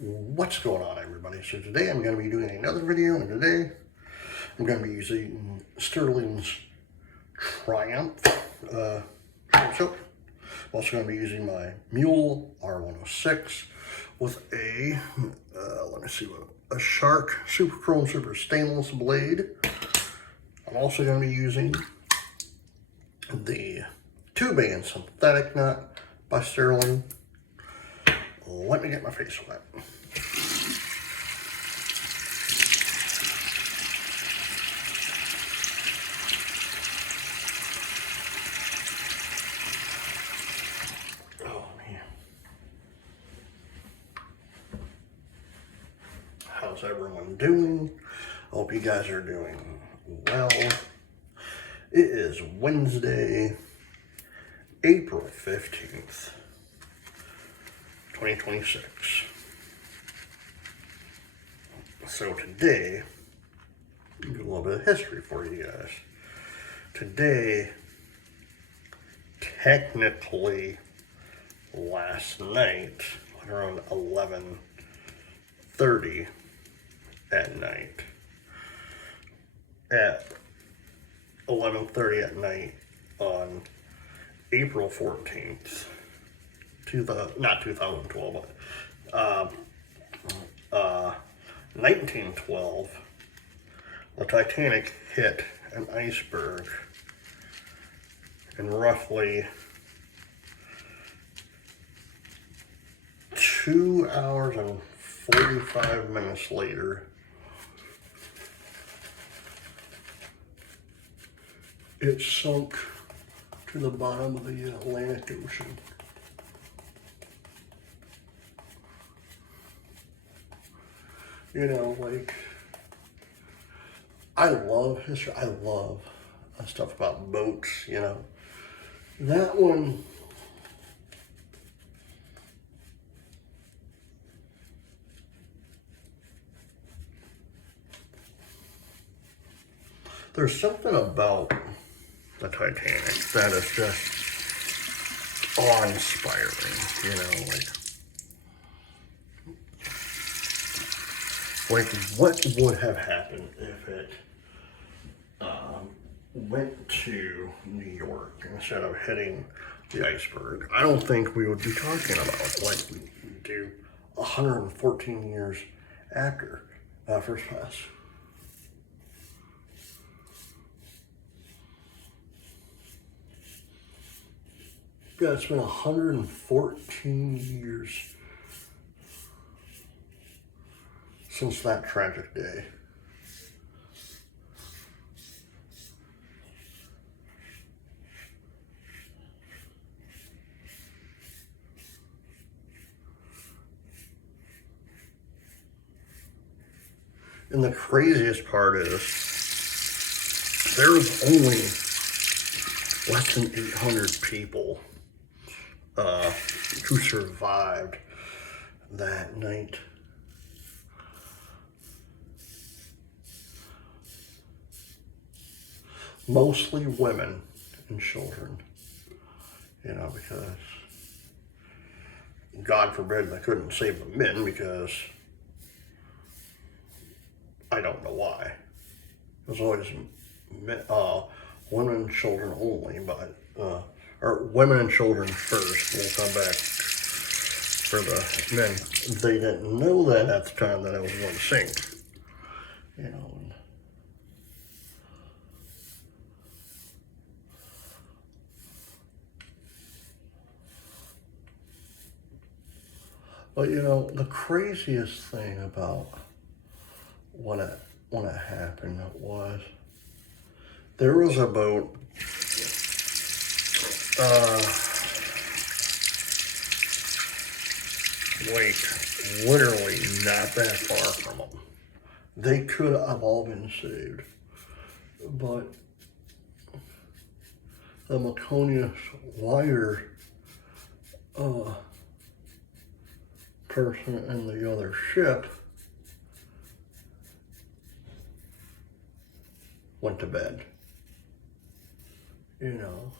What's going on, everybody? So today I'm going to be doing another video, and today I'm going to be using Stirling's Triumph soap. I'm also going to be using my Mule R106 with a, let me see what, a Shark Super Chrome Super Stainless blade. I'm also going to be using the 2-band synthetic nut by Stirling. Let me get my face wet. Oh man. How's everyone doing? Hope you guys are doing well. It is Wednesday, April 15th. 2026. So today, a little bit of history for you guys. Today, technically, last night, around 11:30 at night, at 11:30 at night on April 14th, not 2012, but 1912, the Titanic hit an iceberg and roughly 2 hours and 45 minutes later, it sunk to the bottom of the Atlantic Ocean. You know, like, I love history. I love stuff about boats, you know. That one, there's something about the Titanic that is just awe-inspiring, you know, like what would have happened if it went to New York instead of hitting the iceberg? I don't think we would be talking about like we do 114 years after first pass. Yeah, it's been 114 years since that tragic day. And the craziest part is there was only less than 800 people who survived that night. Mostly women and children, you know, because God forbid they couldn't save the men, because I don't know why. It was always women and children only, but or women and children first. We'll come back for the men. They didn't know that at the time that it was going to sink, you know. But you know, the craziest thing about when it happened was there was a boat like literally not that far from them. They could have all been saved, but the Maconius wire person in the other ship went to bed, you know.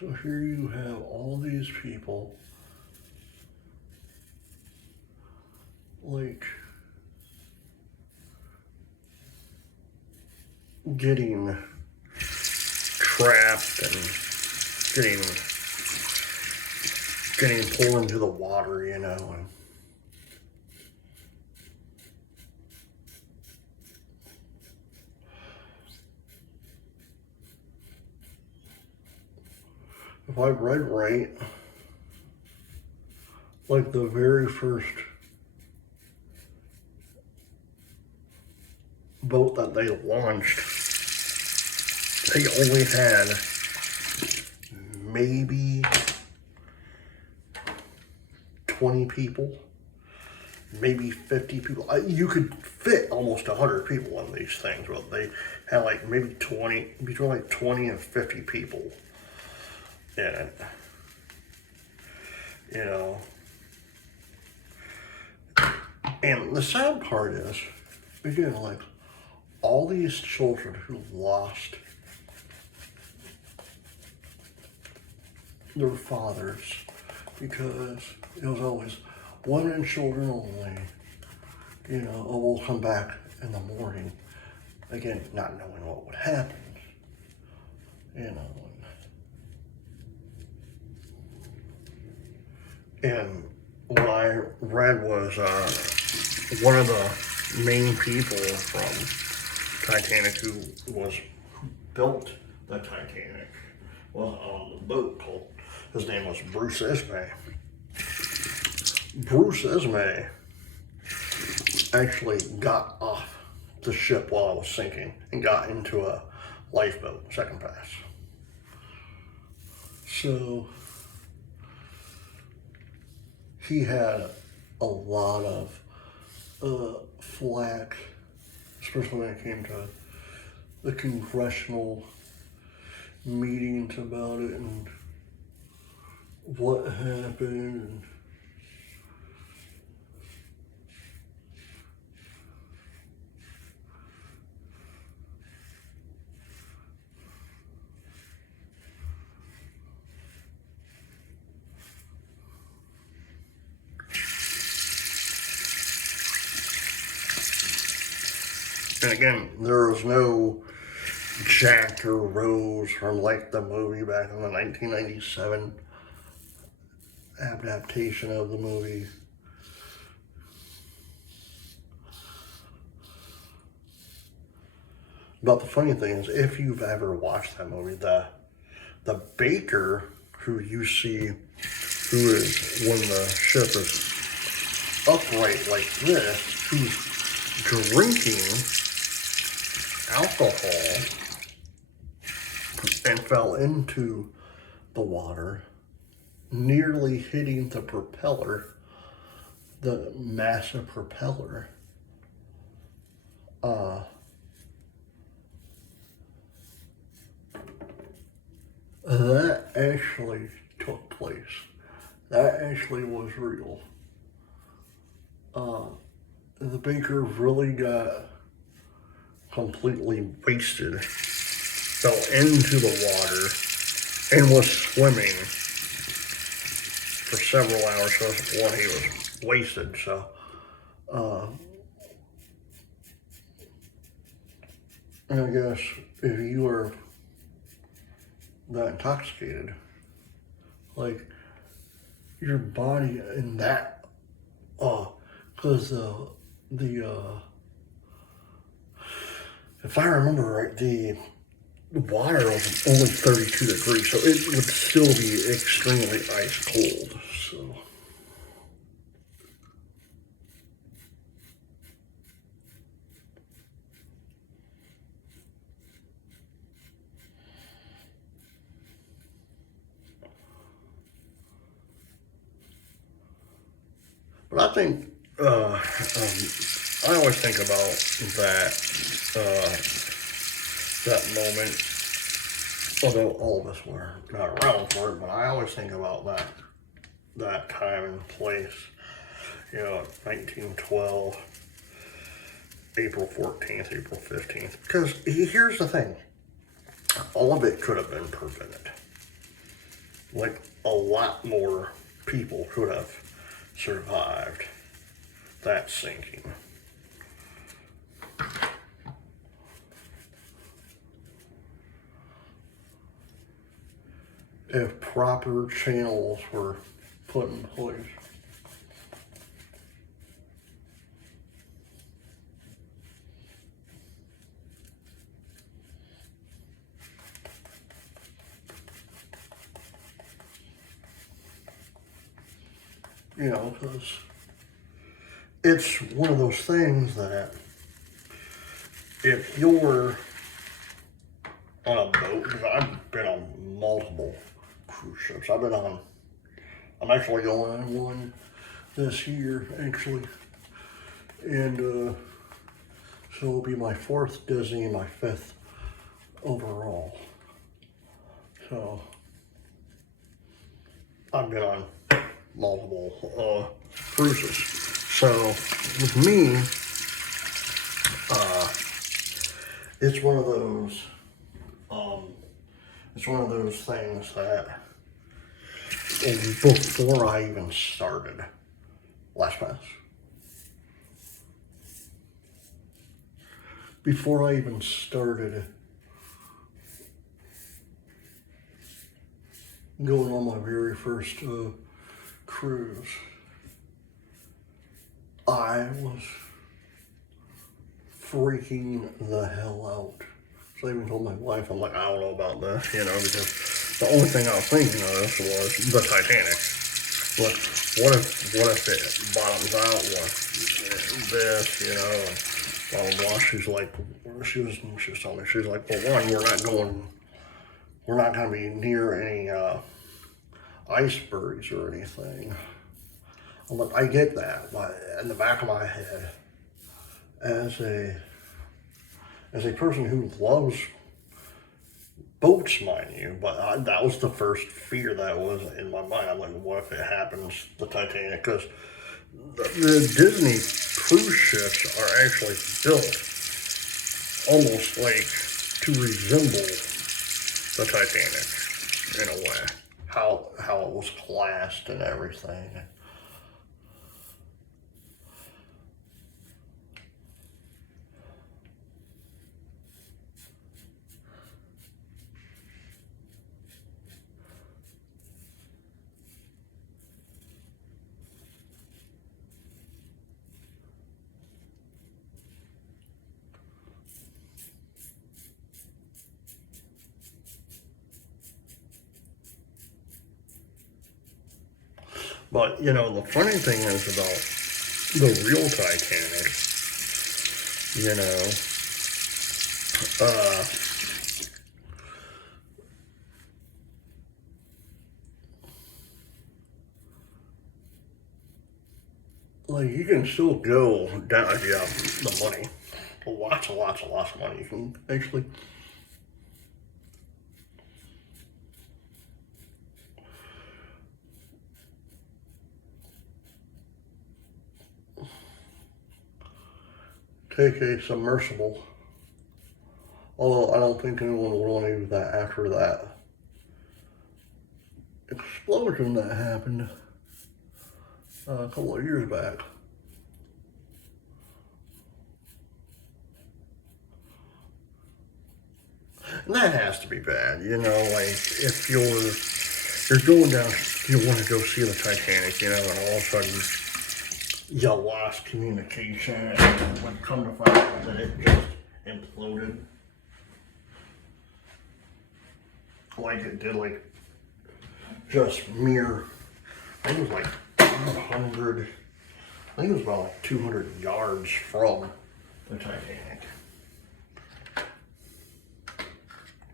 So here you have all these people like getting trapped and getting pulled into the water, you know. And if I read right, like the very first boat that they launched, they only had maybe 20 people, maybe 50 people. You could fit almost 100 people in these things, but they had like maybe 20, between like 20 and 50 people in it, you know. And the sad part is, again, like all these children who lost their fathers because it was always women and children only, you know, oh, we'll come back in the morning. Again, not knowing what would happen, you know. And what I read was one of the main people from Titanic who built the Titanic was on the boat called, his name was Bruce Ismay. Bruce Ismay actually got off the ship while it was sinking and got into a lifeboat, second class. So he had a lot of flack, especially when it came to the congressional meetings about it and what happened. And again, there was no Jack or Rose from like the movie back in the 1997 adaptation of the movie. But the funny thing is, if you've ever watched that movie, the baker who you see, who is when the ship is upright like this, who's drinking alcohol and fell into the water, nearly hitting the propeller, the massive propeller. That actually took place. That actually was real. The baker really got completely wasted, fell into the water, and was swimming for several hours. So when he was wasted, so and I guess if you were that intoxicated, like your body in that, because if I remember right, the water was only 32 degrees, so it would still be extremely ice cold. So but I think I always think about that moment, although all of us were not around for it, but I always think about that time and place, you know, 1912, April 14th, April 15th, because here's the thing, all of it could have been prevented. Like, a lot more people could have survived that's sinking. If proper channels were put in place. You know, because it's one of those things that if you're on a boat, because I've been on multiple cruise ships. I'm actually going on one this year, actually. And so it'll be my 4th Disney and my 5th overall. So I've been on multiple cruises. So with me, it's one of those things that before I even started LastPass, before I even started going on my very first cruise, I was freaking the hell out. So I even told my wife, I'm like, I don't know about this, you know, because the only thing I was thinking of was the Titanic. Look, what if it bottoms out with this, you know, and blah, blah, blah. She's like, she was telling me, she's like, well, one, we're not going to be near any icebergs or anything. I'm like, I get that, but in the back of my head, as a person who loves boats, mind you, but that was the first fear that was in my mind. I'm like, what if it happens, the Titanic? Because the Disney cruise ships are actually built almost like to resemble the Titanic in a way. How it was classed and everything. But, you know, the funny thing is about the real Titanic, you know, like, you can still go down if you have the money. Lots of money. You can actually take a submersible, although I don't think anyone would want to do that after that explosion that happened a couple of years back. And that has to be bad, you know, like if you're going down, you want to go see the Titanic, you know, and all of a sudden you lost communication and when come to find out that it just imploded. Like it did, like just mere, I think it was like 200, I think it was about like 200 yards from the Titanic.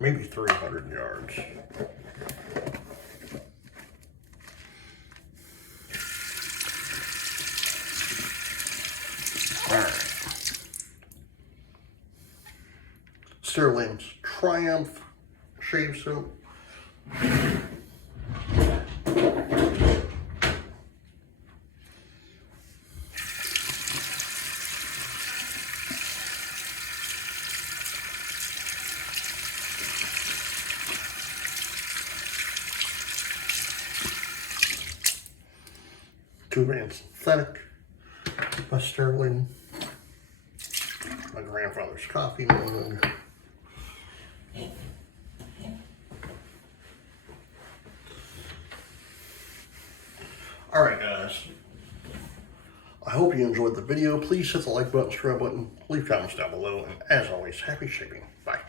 Maybe 300 yards. All right. Stirling's Triumph shave soap. Two-gram synthetic. My Stirling. My grandfather's coffee mug. Alright guys, I hope you enjoyed the video. Please hit the like button, subscribe button, leave comments down below, and as always, happy shaping. Bye.